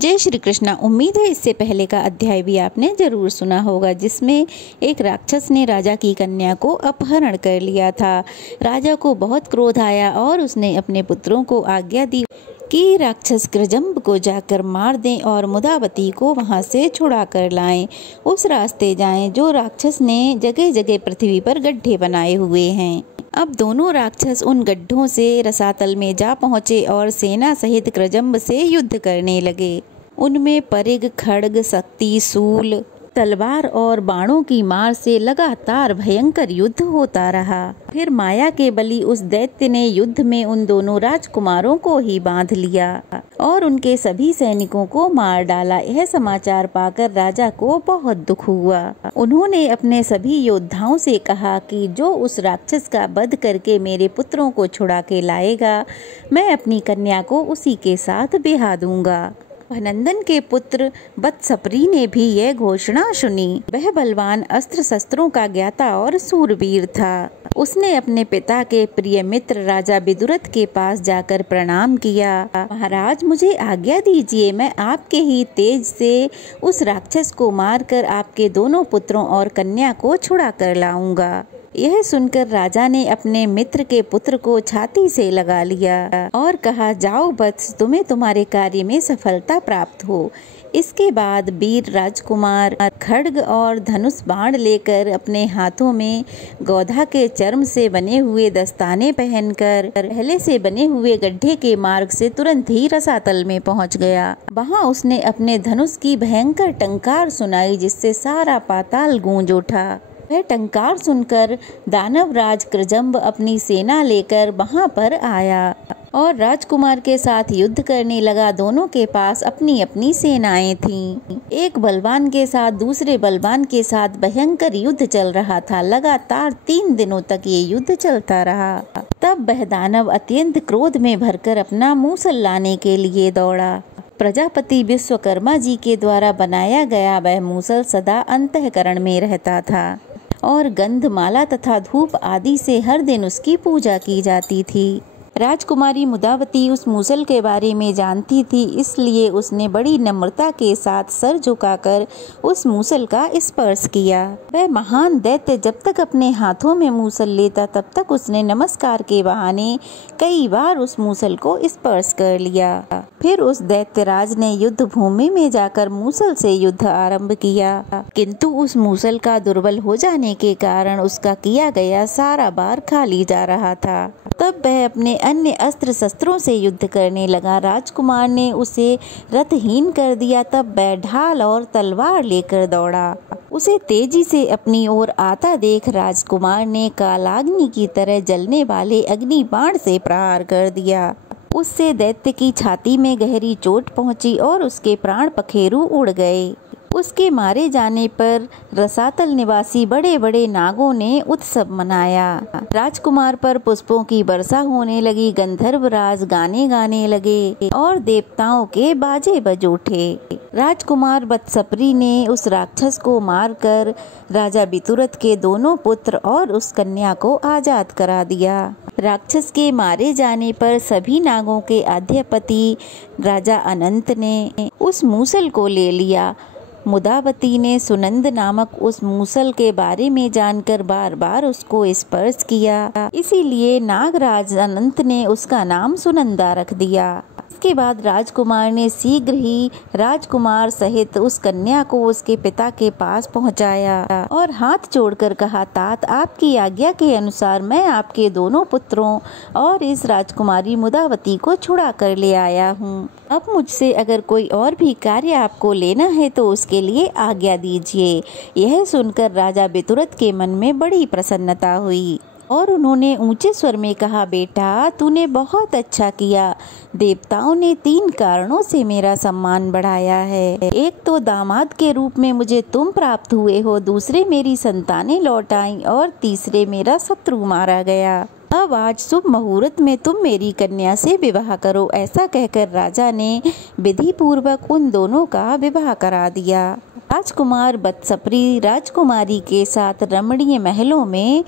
जय श्री कृष्णा। उम्मीद है इससे पहले का अध्याय भी आपने जरूर सुना होगा, जिसमें एक राक्षस ने राजा की कन्या को अपहरण कर लिया था। राजा को बहुत क्रोध आया और उसने अपने पुत्रों को आज्ञा दी कि राक्षस कृजंब को जाकर मार दें और मुदावती को वहां से छुड़ा कर लाएं। उस रास्ते जाएं जो राक्षस ने जगह जगह पृथ्वी पर गड्ढे बनाए हुए हैं। अब दोनों राक्षस उन गड्ढों से रसातल में जा पहुँचे और सेना सहित कृजंब से युद्ध करने लगे। उनमें परिग, खड्ग, शक्ति, शूल, तलवार और बाणों की मार से लगातार भयंकर युद्ध होता रहा। फिर माया के बली उस दैत्य ने युद्ध में उन दोनों राजकुमारों को ही बांध लिया और उनके सभी सैनिकों को मार डाला। यह समाचार पाकर राजा को बहुत दुख हुआ। उन्होंने अपने सभी योद्धाओं से कहा कि जो उस राक्षस का वध करके मेरे पुत्रों को छुड़ा के लाएगा, मैं अपनी कन्या को उसी के साथ ब्याह दूंगा। नंदन के पुत्र बत्सपरी ने भी यह घोषणा सुनी। वह बलवान अस्त्र शस्त्रों का ज्ञाता और सूरवीर था। उसने अपने पिता के प्रिय मित्र राजा विदुरथ के पास जाकर प्रणाम किया। महाराज, मुझे आज्ञा दीजिए, मैं आपके ही तेज से उस राक्षस को मारकर आपके दोनों पुत्रों और कन्या को छुड़ा कर लाऊंगा। यह सुनकर राजा ने अपने मित्र के पुत्र को छाती से लगा लिया और कहा, जाओ वत्स, तुम्हें तुम्हारे कार्य में सफलता प्राप्त हो। इसके बाद वीर राजकुमार खड्ग और धनुष बाण लेकर अपने हाथों में गौधा के चर्म से बने हुए दस्ताने पहनकर पहले से बने हुए गड्ढे के मार्ग से तुरंत ही रसातल में पहुंच गया। वहां उसने अपने धनुष की भयंकर टंकार सुनाई, जिससे सारा पाताल गूंज उठा। वह टंकार सुनकर दानवराज कृजंब अपनी सेना लेकर वहां पर आया और राजकुमार के साथ युद्ध करने लगा। दोनों के पास अपनी अपनी सेनाएं थीं। एक बलवान के साथ दूसरे बलवान के साथ भयंकर युद्ध चल रहा था। लगातार 3 दिनों तक ये युद्ध चलता रहा। तब वह दानव अत्यंत क्रोध में भरकर अपना मूसल लाने के लिए दौड़ा। प्रजापति विश्वकर्मा जी के द्वारा बनाया गया वह मूसल सदा अंतःकरण में रहता था और गंधमाला तथा धूप आदि से हर दिन उसकी पूजा की जाती थी। राजकुमारी मुदावती उस मूसल के बारे में जानती थी, इसलिए उसने बड़ी नम्रता के साथ सर झुकाकर उस मूसल का स्पर्श किया। वह महान दैत्य जब तक अपने हाथों में मूसल लेता, तब तक उसने नमस्कार के बहाने कई बार उस मूसल को स्पर्श कर लिया। फिर उस दैत्यराज ने युद्ध भूमि में जाकर मूसल से युद्ध आरंभ किया, किंतु उस मूसल का दुर्बल हो जाने के कारण उसका किया गया सारा बार खाली जा रहा था। तब वह अपने अन्य अस्त्र शस्त्रों से युद्ध करने लगा। राजकुमार ने उसे रथहीन कर दिया। तब वह ढाल और तलवार लेकर दौड़ा। उसे तेजी से अपनी ओर आता देख राजकुमार ने कालाग्नि की तरह जलने वाले अग्नि बाण से प्रहार कर दिया। उससे दैत्य की छाती में गहरी चोट पहुंची और उसके प्राण पखेरु उड़ गए। उसके मारे जाने पर रसातल निवासी बड़े बड़े नागों ने उत्सव मनाया। राजकुमार पर पुष्पों की वर्षा होने लगी। गंधर्वराज गाने गाने लगे और देवताओं के बाजे बज उठे। राजकुमार बत्सपरी ने उस राक्षस को मारकर राजा विदुरथ के दोनों पुत्र और उस कन्या को आजाद करा दिया। राक्षस के मारे जाने पर सभी नागों के आद्यपति राजा अनंत ने उस मूसल को ले लिया। मुदावती ने सुनंद नामक उस मूसल के बारे में जानकर बार बार उसको स्पर्श किया, इसीलिए नागराज अनंत ने उसका नाम सुनंदा रख दिया। इसके बाद राजकुमार ने शीघ्र ही राजकुमार सहित उस कन्या को उसके पिता के पास पहुंचाया और हाथ जोड़कर कहा, तात, आपकी आज्ञा के अनुसार मैं आपके दोनों पुत्रों और इस राजकुमारी मुदावती को छुड़ा कर ले आया हूँ। अब मुझसे अगर कोई और भी कार्य आपको लेना है तो उसके लिए आज्ञा दीजिए। यह सुनकर राजा विदुरथ के मन में बड़ी प्रसन्नता हुई और उन्होंने ऊंचे स्वर में कहा, बेटा, तूने बहुत अच्छा किया। देवताओं ने 3 कारणों से मेरा सम्मान बढ़ाया है। एक तो दामाद के रूप में मुझे तुम प्राप्त हुए हो, दूसरे मेरी संतानें लौट आईं और तीसरे मेरा शत्रु मारा गया। अब आज शुभ मुहूर्त में तुम मेरी कन्या से विवाह करो। ऐसा कहकर राजा ने विधि पूर्वक उन दोनों का विवाह करा दिया। राजकुमार बत्सपरी राजकुमारी के साथ रमणीय महलों में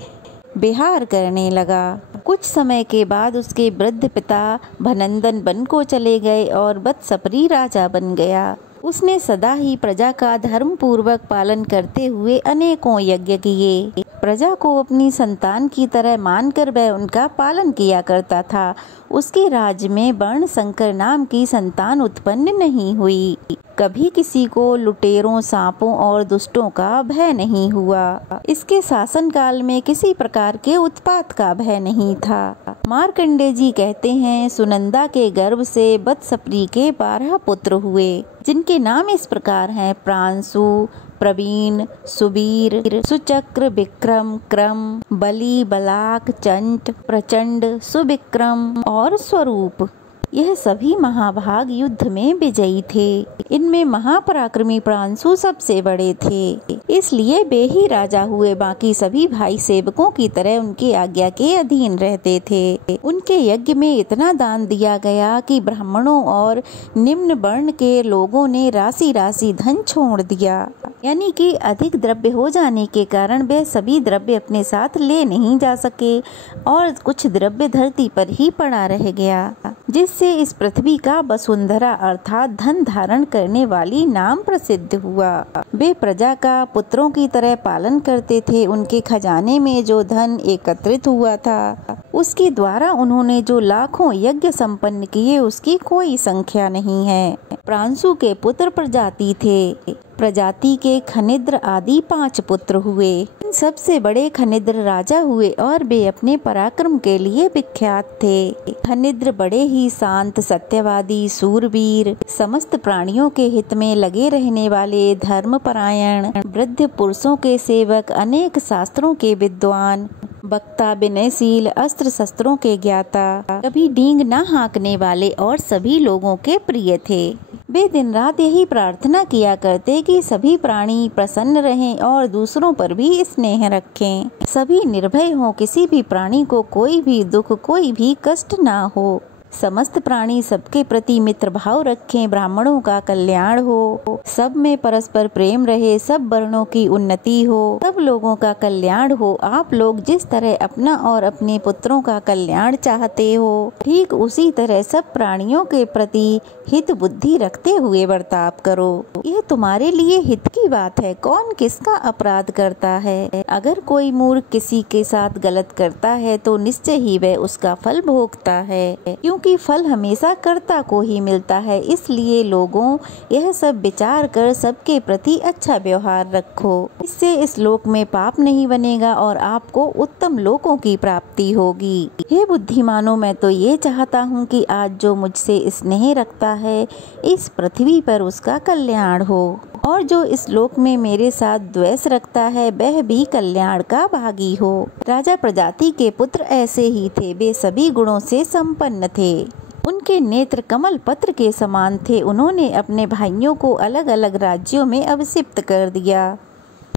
विहार करने लगा। कुछ समय के बाद उसके वृद्ध पिता भनंदन वन को चले गए और बत्सपरी राजा बन गया। उसने सदा ही प्रजा का धर्म पूर्वक पालन करते हुए अनेकों यज्ञ किए। प्रजा को अपनी संतान की तरह मानकर वह उनका पालन किया करता था। उसके राज्य में वर्ण संकर नाम की संतान उत्पन्न नहीं हुई। कभी किसी को लुटेरों, सांपों और दुष्टों का भय नहीं हुआ। इसके शासन काल में किसी प्रकार के उत्पात का भय नहीं था। मार्कंडे जी कहते हैं, सुनंदा के गर्भ से बत्सपरी के 12 पुत्र हुए, जिनके नाम इस प्रकार हैं: प्रांशु, प्रवीण, सुबीर, सुचक्र, विक्रम, क्रम, बलि, बलाक, चंट, प्रचंड, सुविक्रम और स्वरूप। यह सभी महाभाग युद्ध में विजयी थे। इनमें महापराक्रमी प्रांशु सबसे बड़े थे, इसलिए वे ही राजा हुए। बाकी सभी भाई सेवकों की तरह उनकी आज्ञा के अधीन रहते थे। उनके यज्ञ में इतना दान दिया गया कि ब्राह्मणों और निम्न वर्ण के लोगों ने राशि राशि धन छोड़ दिया। यानी कि अधिक द्रव्य हो जाने के कारण वे सभी द्रव्य अपने साथ ले नहीं जा सके और कुछ द्रव्य धरती पर ही पड़ा रह गया, जिससे इस पृथ्वी का वसुंधरा अर्थात धन धारण करने वाली नाम प्रसिद्ध हुआ। वे प्रजा का पुत्रों की तरह पालन करते थे। उनके खजाने में जो धन एकत्रित हुआ था, उसके द्वारा उन्होंने जो लाखों यज्ञ संपन्न किए, उसकी कोई संख्या नहीं है। प्रांशु के पुत्र प्रजाति थे। प्रजाति के खनिद्र आदि 5 पुत्र हुए। सबसे बड़े खनिद्र राजा हुए और वे अपने पराक्रम के लिए विख्यात थे। खनिद्र बड़े ही शांत, सत्यवादी, सूरवीर, समस्त प्राणियों के हित में लगे रहने वाले, धर्मपरायण, वृद्ध पुरुषों के सेवक, अनेक शास्त्रों के विद्वान, वक्ता, विनयशील, अस्त्र शस्त्रों के ज्ञाता, कभी डींग न हाँकने वाले और सभी लोगों के प्रिय थे। वे दिन रात यही प्रार्थना किया करते कि सभी प्राणी प्रसन्न रहें और दूसरों पर भी स्नेह रखें। सभी निर्भय हों, किसी भी प्राणी को कोई भी दुख, कोई भी कष्ट ना हो। समस्त प्राणी सबके प्रति मित्र भाव रखें। ब्राह्मणों का कल्याण हो, सब में परस्पर प्रेम रहे, सब वर्णों की उन्नति हो, सब लोगों का कल्याण हो। आप लोग जिस तरह अपना और अपने पुत्रों का कल्याण चाहते हो, ठीक उसी तरह सब प्राणियों के प्रति हित बुद्धि रखते हुए बर्ताव करो। यह तुम्हारे लिए हित की बात है। कौन किसका अपराध करता है? अगर कोई मूर्ख किसी के साथ गलत करता है तो निश्चय ही वह उसका फल भोगता है, क्योंकि फल हमेशा कर्ता को ही मिलता है। इसलिए लोगों, यह सब विचार कर सबके प्रति अच्छा व्यवहार रखो। इससे इस लोक में पाप नहीं बनेगा और आपको उत्तम लोकों की प्राप्ति होगी। हे बुद्धिमानों, मैं तो ये चाहता हूँ कि आज जो मुझसे स्नेह रखता है, इस पृथ्वी पर उसका कल्याण हो, और जो इस लोक में मेरे साथ द्वेष रखता है, वह भी कल्याण का भागी हो। राजा प्रजाति के पुत्र ऐसे ही थे। वे सभी गुणों से संपन्न थे। उनके नेत्र कमल पत्र के समान थे। उन्होंने अपने भाइयों को अलग अलग राज्यों में अभिषिक्त कर दिया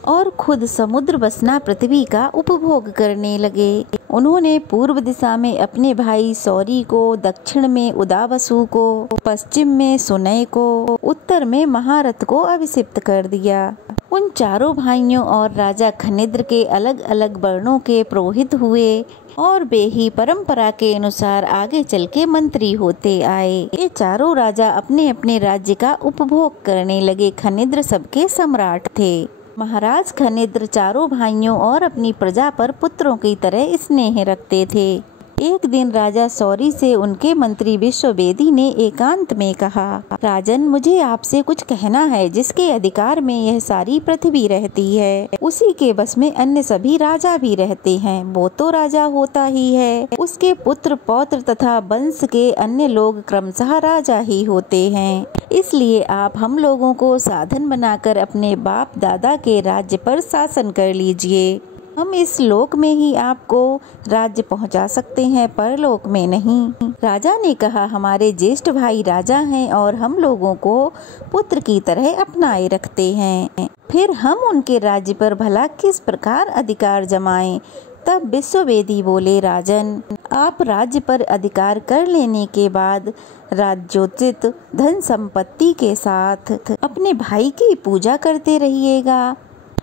और खुद समुद्र बसना पृथ्वी का उपभोग करने लगे। उन्होंने पूर्व दिशा में अपने भाई सौरी को, दक्षिण में उदावसु को, पश्चिम में सुनय को, उत्तर में महारथ को अभिषिक्त कर दिया। उन चारों भाइयों और राजा खनिद्र के अलग अलग वर्णों के पुरोहित हुए और वे ही परंपरा के अनुसार आगे चल के मंत्री होते आए। ये चारों राजा अपने अपने राज्य का उपभोग करने लगे। खनिद्र सबके सम्राट थे। महाराज खनिद्र चारों भाइयों और अपनी प्रजा पर पुत्रों की तरह स्नेह रखते थे। एक दिन राजा सौरी से उनके मंत्री विश्ववेदी ने एकांत में कहा, राजन, मुझे आपसे कुछ कहना है। जिसके अधिकार में यह सारी पृथ्वी रहती है, उसी के बस में अन्य सभी राजा भी रहते हैं। वो तो राजा होता ही है, उसके पुत्र, पौत्र तथा वंश के अन्य लोग क्रमशः राजा ही होते हैं। इसलिए आप हम लोगों को साधन बनाकर अपने बाप दादा के राज्य पर शासन कर लीजिए। हम इस लोक में ही आपको राज्य पहुंचा सकते हैं, परलोक में नहीं। राजा ने कहा, हमारे ज्येष्ठ भाई राजा हैं और हम लोगों को पुत्र की तरह अपनाए रखते हैं। फिर हम उनके राज्य पर भला किस प्रकार अधिकार जमाएं? तब विश्ववेदी बोले, राजन, आप राज्य पर अधिकार कर लेने के बाद राज्योचित धन संपत्ति के साथ अपने भाई की पूजा करते रहिएगा।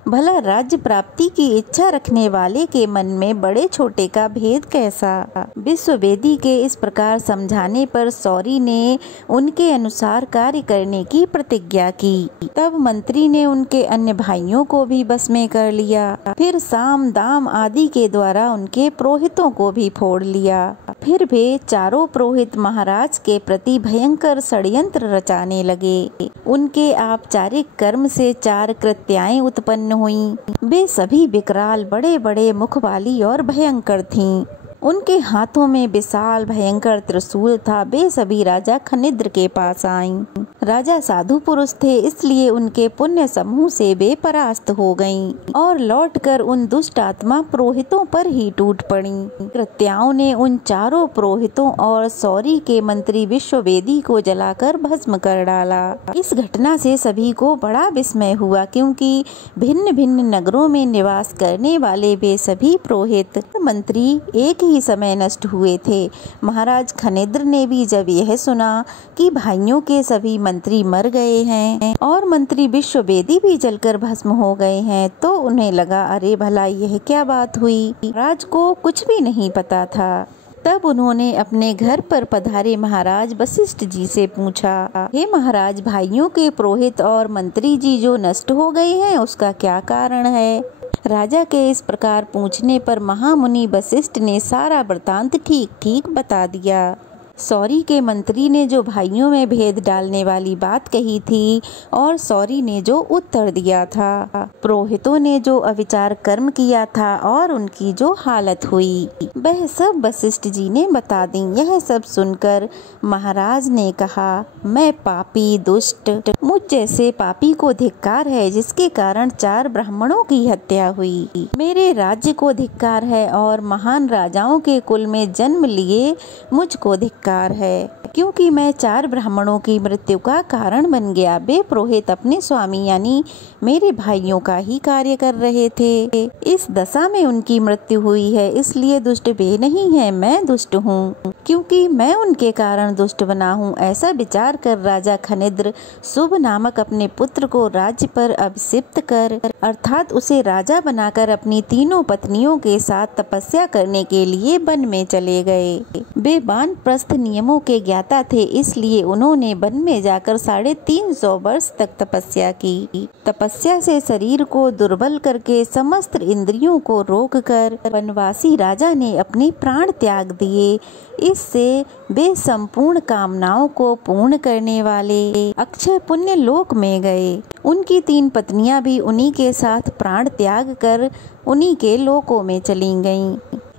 भला राज्य प्राप्ति की इच्छा रखने वाले के मन में बड़े छोटे का भेद कैसा। विश्ववेदी के इस प्रकार समझाने पर सौरी ने उनके अनुसार कार्य करने की प्रतिज्ञा की। तब मंत्री ने उनके अन्य भाइयों को भी बस में कर लिया। फिर साम दाम आदि के द्वारा उनके पुरोहितों को भी फोड़ लिया। फिर वे चारों पुरोहित महाराज के प्रति भयंकर षड्यंत्र रचाने लगे। उनके औपचारिक कर्म से 4 कृत्याएं उत्पन्न हुईं। वे सभी विकराल, बड़े बड़े मुख वाली और भयंकर थीं। उनके हाथों में विशाल भयंकर त्रिशूल था। वे सभी राजा खनिद्र के पास आईं। राजा साधु पुरुष थे, इसलिए उनके पुण्य समूह से वे परास्त हो गईं और लौटकर उन दुष्ट आत्मा पुरोहितों पर ही टूट पड़ीं। कृत्याओं ने उन चारों पुरोहितों और सौरी के मंत्री विश्ववेदी को जलाकर भस्म कर डाला। इस घटना से सभी को बड़ा विस्मय हुआ, क्योंकि भिन्न भिन्न नगरों में निवास करने वाले वे सभी पुरोहित मंत्री एक ही समय नष्ट हुए थे। महाराज खनिद्र ने भी जब यह सुना कि भाइयों के सभी मंत्री मर गए हैं और मंत्री विश्ववेदी भी जलकर भस्म हो गए हैं, तो उन्हें लगा, अरे भला यह क्या बात हुई। राज को कुछ भी नहीं पता था। तब उन्होंने अपने घर पर पधारे महाराज वशिष्ठ जी से पूछा, हे महाराज, भाइयों के पुरोहित और मंत्री जी जो नष्ट हो गए हैं, उसका क्या कारण है। राजा के इस प्रकार पूछने पर महामुनि वशिष्ठ ने सारा वृतांत ठीक ठीक बता दिया। सौरी के मंत्री ने जो भाइयों में भेद डालने वाली बात कही थी और सौरी ने जो उत्तर दिया था, पुरोहितों ने जो अविचार कर्म किया था और उनकी जो हालत हुई, वह सब वशिष्ठ जी ने बता दी। यह सब सुनकर महाराज ने कहा, मैं पापी दुष्ट, मुझ जैसे पापी को धिक्कार है जिसके कारण 4 ब्राह्मणों की हत्या हुई। मेरे राज्य को धिक्कार है और महान राजाओं के कुल में जन्म लिए मुझको धिक्कार है, क्योंकि मैं 4 ब्राह्मणों की मृत्यु का कारण बन गया। वे पुरोहित अपने स्वामी यानी मेरे भाइयों का ही कार्य कर रहे थे। इस दशा में उनकी मृत्यु हुई है, इसलिए दुष्ट वे नहीं है, मैं दुष्ट हूँ, क्योंकि मैं उनके कारण दुष्ट बना हूँ। ऐसा विचार कर राजा खनिद्र शुभ नामक अपने पुत्र को राज्य पर अभिषिक्त कर, अर्थात उसे राजा बनाकर अपनी 3 पत्नियों के साथ तपस्या करने के लिए वन में चले गए। वे वानप्रस्थ नियमों के ज्ञाता थे, इसलिए उन्होंने वन में जाकर 350 वर्ष तक तपस्या की। तपस्या से शरीर को दुर्बल करके समस्त इंद्रियों को रोक कर वनवासी राजा ने अपने प्राण त्याग दिए। इससे वे संपूर्ण कामनाओं को पूर्ण करने वाले अक्षय पुण्य लोक में गए। उनकी 3 पत्नियां भी उन्हीं के साथ प्राण त्याग कर उन्हीं के लोकों में चली गईं।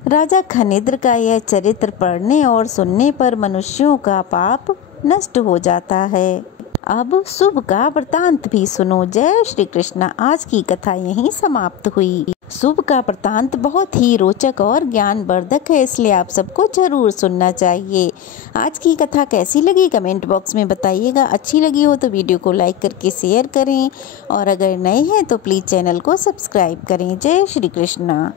राजा खनिद्र का यह चरित्र पढ़ने और सुनने पर मनुष्यों का पाप नष्ट हो जाता है। अब शुभ का वृतांत भी सुनो। जय श्री कृष्ण। आज की कथा यहीं समाप्त हुई। शुभ का वृतांत बहुत ही रोचक और ज्ञानवर्धक है, इसलिए आप सबको जरूर सुनना चाहिए। आज की कथा कैसी लगी कमेंट बॉक्स में बताइएगा। अच्छी लगी हो तो वीडियो को लाइक करके शेयर करें और अगर नए हैं तो प्लीज़ चैनल को सब्सक्राइब करें। जय श्री कृष्ण।